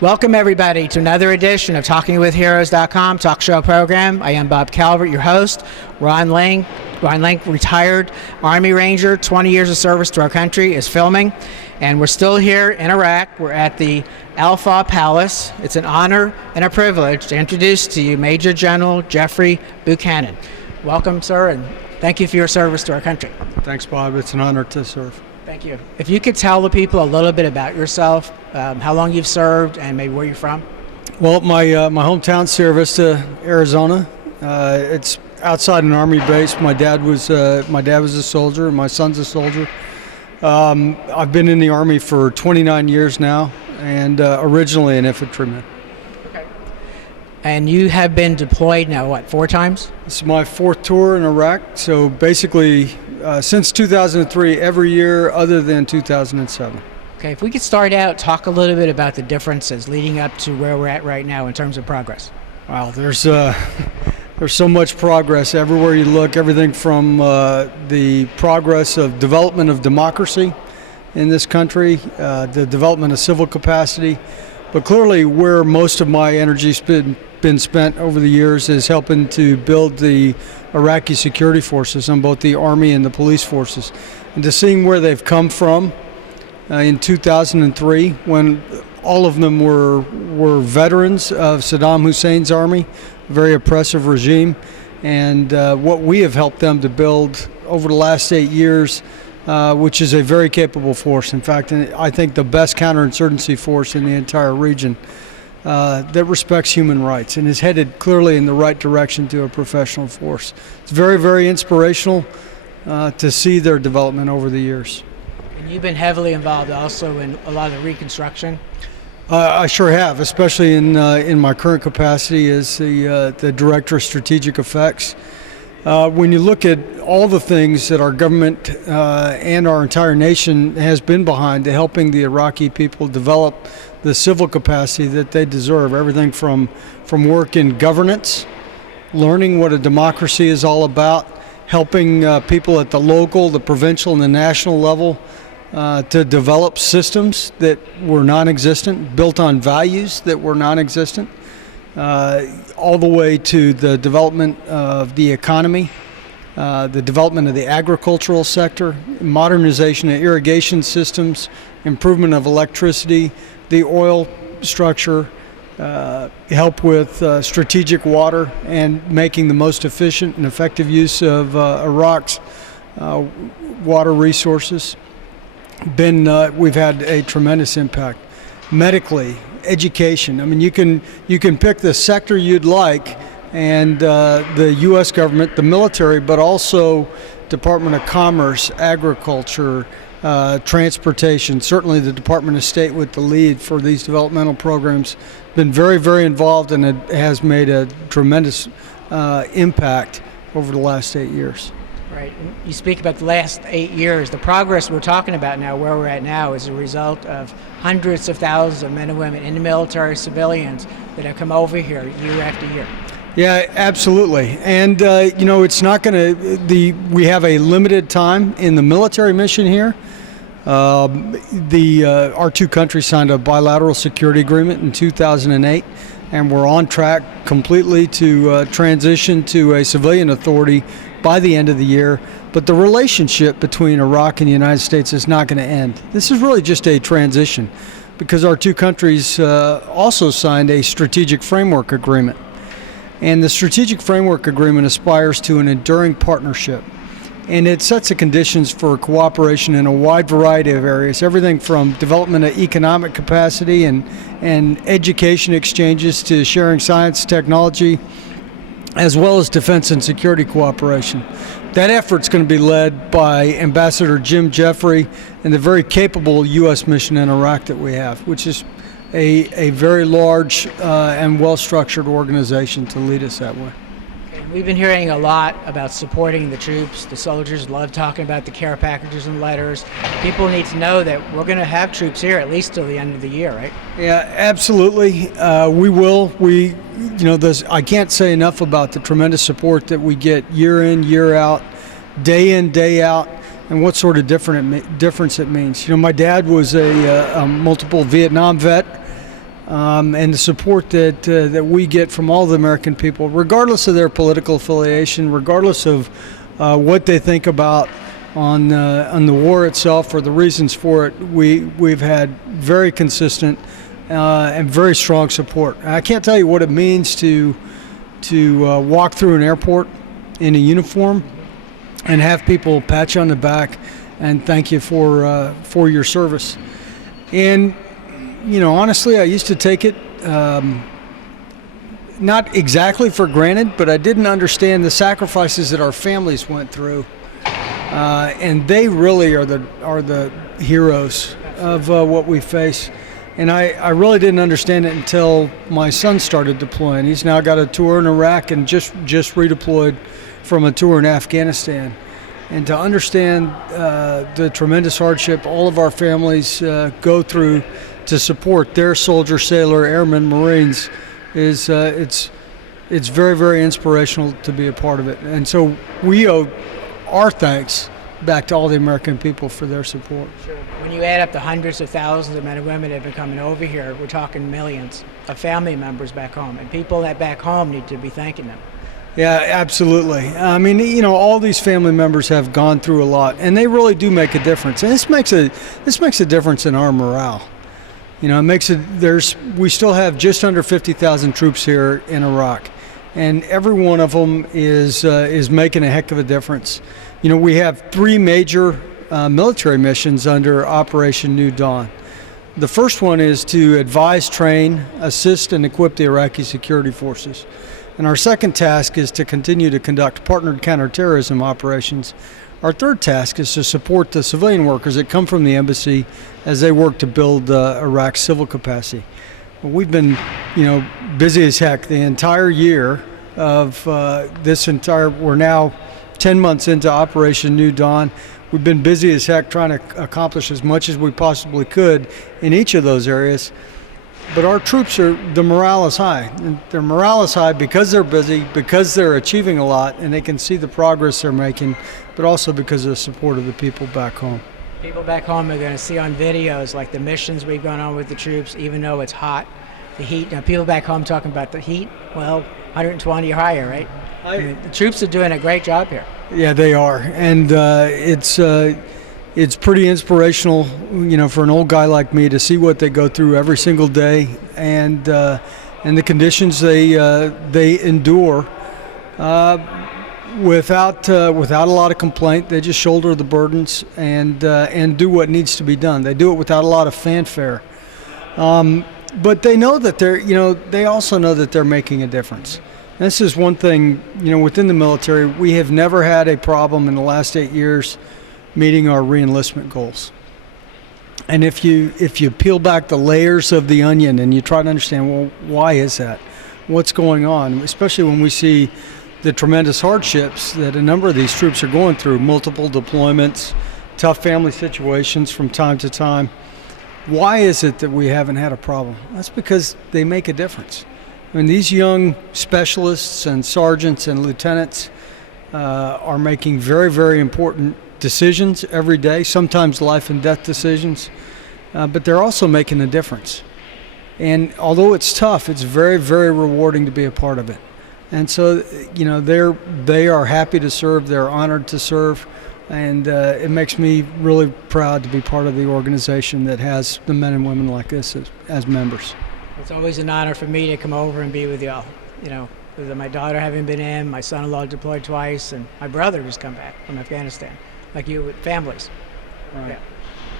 Welcome everybody to another edition of TalkingWithHeroes.com talk show program. I am Bob Calvert, your host. Ron Lang, retired Army Ranger, 20 years of service to our country, is filming. And we're still here in Iraq. We're at the Al-Fa Palace. It's an honor and a privilege to introduce to you Major General Jeffrey Buchanan. Welcome, sir, and thank you for your service to our country. Thanks, Bob. It's an honor to serve. Thank you. If you could tell the people a little bit about yourself, how long you've served, and maybe where you're from. Well, my hometown, Saravista, Arizona. It's outside an Army base. My dad was a soldier, and my son's a soldier. I've been in the Army for 29 years now, and originally an infantryman. Okay. And you have been deployed now, what, 4 times? This is my 4th tour in Iraq. So basically, since 2003, every year other than 2007. Okay, if we could start out, talk a little bit about the differences leading up to where we're at right now in terms of progress. Wow, there's so much progress everywhere you look. Everything from the progress of development of democracy in this country, the development of civil capacity, but clearly where most of my energy's been spent over the years is helping to build the Iraqi security forces on both the Army and the police forces. And to seeing where they've come from in 2003, when all of them were veterans of Saddam Hussein's army, a very oppressive regime, and what we have helped them to build over the last 8 years, which is a very capable force. In fact, I think the best counterinsurgency force in the entire region that respects human rights and is headed clearly in the right direction to a professional force. It's very, very inspirational to see their development over the years. And you've been heavily involved also in a lot of the reconstruction. I sure have, especially in my current capacity as the Director of Strategic Effects. When you look at all the things that our government and our entire nation has been behind to helping the Iraqi people develop the civil capacity that they deserve, everything from work in governance, learning what a democracy is all about, helping people at the local, the provincial, and the national level to develop systems that were non-existent, built on values that were non-existent, all the way to the development of the economy, the development of the agricultural sector, modernization of irrigation systems, improvement of electricity, the oil structure, help with strategic water and making the most efficient and effective use of Iraq's water resources. We've had a tremendous impact. Medically, education. I mean, you can pick the sector you'd like, and the U.S. government, the military, but also Department of Commerce, agriculture, transportation, certainly the Department of State with the lead for these developmental programs, been very, very involved, and it has made a tremendous impact over the last 8 years. Right. You speak about the last 8 years. The progress we're talking about now, where we're at now, is a result of hundreds of thousands of men and women in the military, civilians that have come over here year after year. Yeah, absolutely. And it's not going to. We have a limited time in the military mission here. Our 2 countries signed a bilateral security agreement in 2008, and we're on track completely to transition to a civilian authority by the end of the year. But the relationship between Iraq and the United States is not going to end. This is really just a transition, because our 2 countries also signed a strategic framework agreement. And the strategic framework agreement aspires to an enduring partnership. And it sets the conditions for cooperation in a wide variety of areas, everything from development of economic capacity and education exchanges to sharing science, technology, as well as defense and security cooperation. That effort's going to be led by Ambassador Jim Jeffrey and the very capable U.S. mission in Iraq that we have, which is a very large and well-structured organization to lead us that way. We've been hearing a lot about supporting the troops. The soldiers love talking about the care packages and letters. People need to know that we're going to have troops here at least till the end of the year, right? Yeah, absolutely. We will. I can't say enough about the tremendous support that we get year in, year out, day in, day out, and what sort of difference it means. My dad was a multiple Vietnam vet. and the support that we get from all the American people, regardless of their political affiliation, regardless of what they think about on the war itself or the reasons for it. We've had very consistent and very strong support. I can't tell you what it means to walk through an airport in a uniform and have people pat you on the back and thank you for your service. And honestly, I used to take it not exactly for granted, but I didn't understand the sacrifices that our families went through, and they really are the heroes of what we face. And I really didn't understand it until my son started deploying. He's now got a tour in Iraq and just redeployed from a tour in Afghanistan. And to understand the tremendous hardship all of our families go through to support their soldier, sailor, airmen, Marines is it's very, very inspirational to be a part of it. And so we owe our thanks back to all the American people for their support. Sure. When you add up the hundreds of thousands of men and women that have been coming over here, we're talking millions of family members back home, and people that back home need to be thanking them. Yeah, absolutely. I mean, all these family members have gone through a lot, and they really do make a difference. And this makes a difference in our morale. It makes it. We still have just under 50,000 troops here in Iraq, and every one of them is making a heck of a difference. We have 3 major military missions under Operation New Dawn. The first one is to advise, train, assist, and equip the Iraqi security forces. And our second task is to continue to conduct partnered counterterrorism operations. Our third task is to support the civilian workers that come from the embassy as they work to build Iraq's civil capacity. We've been, busy as heck the entire year of we're now 10 months into Operation New Dawn. We've been busy as heck trying to accomplish as much as we possibly could in each of those areas. But our troops the morale is high. And their morale is high because they're busy, because they're achieving a lot, and they can see the progress they're making, but also because of the support of the people back home. People back home are going to see on videos like the missions we've gone on with the troops, even though it's hot, the heat. Now, people back home talking about the heat, well, 120 or higher, right? I mean, the troops are doing a great job here. Yeah, they are, and it's pretty inspirational, for an old guy like me to see what they go through every single day, and the conditions they endure without a lot of complaint. They just shoulder the burdens and do what needs to be done. They do it without a lot of fanfare, but they know that they also know that they're making a difference. This is one thing, within the military, we have never had a problem in the last 8 years meeting our re-enlistment goals. And if you peel back the layers of the onion and you try to understand, well, why is that? What's going on? Especially when we see the tremendous hardships that a number of these troops are going through, multiple deployments, tough family situations from time to time. Why is it that we haven't had a problem? That's because they make a difference. I mean, these young specialists and sergeants and lieutenants are making very, very important decisions every day, sometimes life and death decisions, but they're also making a difference. And although it's tough, it's very, very rewarding to be a part of it. And so, they are happy to serve, they're honored to serve, and it makes me really proud to be part of the organization that has the men and women like this as members. It's always an honor for me to come over and be with y'all. With my daughter having been in, my son-in-law deployed twice, and my brother just come back from Afghanistan, like you with families. Right. Yeah.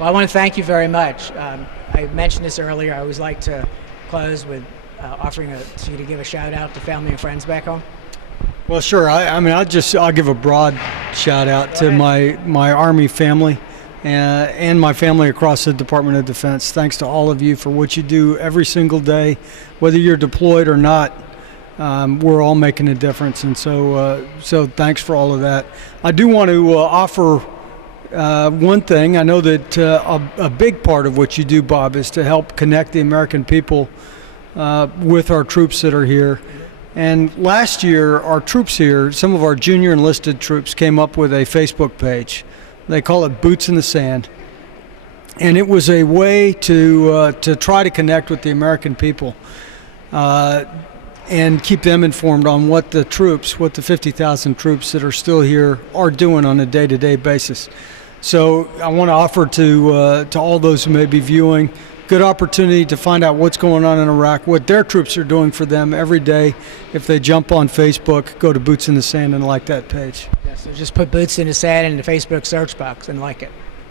Well, I want to thank you very much. I mentioned this earlier. I always like to close with offering you to give a shout out to family and friends back home. Well, sure. I'll give a broad shout out to my Army family and my family across the Department of Defense. Thanks to all of you for what you do every single day, whether you're deployed or not. We're all making a difference, and so thanks for all of that. I do want to offer one thing. I know that a big part of what you do, Bob, is to help connect the American people with our troops that are here. And last year, our troops here, some of our junior enlisted troops, came up with a Facebook page. They call it Boots in the Sand. And it was a way to try to connect with the American people and keep them informed on what the 50,000 troops that are still here are doing on a day-to-day basis. So I want to offer to all those who may be viewing, good opportunity to find out what's going on in Iraq, what their troops are doing for them every day. If they jump on Facebook, go to Boots in the Sand and like that page. Yes, so just put Boots in the Sand in the Facebook search box and like it.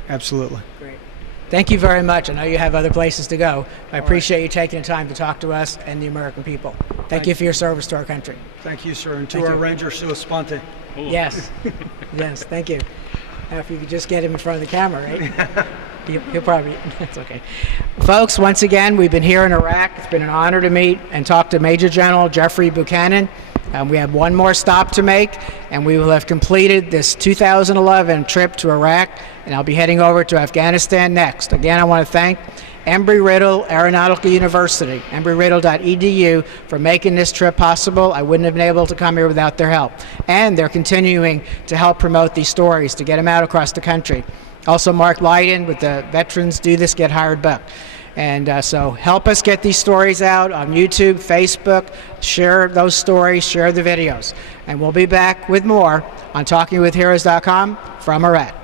Absolutely. Great. Thank you very much. I know you have other places to go. I appreciate you taking the time to talk to us and the American people. Thank you for your service to our country. Thank you, sir, and to our Ranger Sua Sponte. Yes. Yes, thank you. Now, if you could just get him in front of the camera, right? He'll probably, that's okay. Folks, once again, we've been here in Iraq. It's been an honor to meet and talk to Major General Jeffrey Buchanan. We have one more stop to make, and we will have completed this 2011 trip to Iraq, and I'll be heading over to Afghanistan next. Again, I want to thank Embry-Riddle Aeronautical University, embryriddle.edu, for making this trip possible. I wouldn't have been able to come here without their help. And they're continuing to help promote these stories, to get them out across the country. Also, Mark Lydon with the Veterans Do This, Get Hired Buck. And so help us get these stories out on YouTube, Facebook, share those stories, share the videos. And we'll be back with more on TalkingWithHeroes.com from Iraq.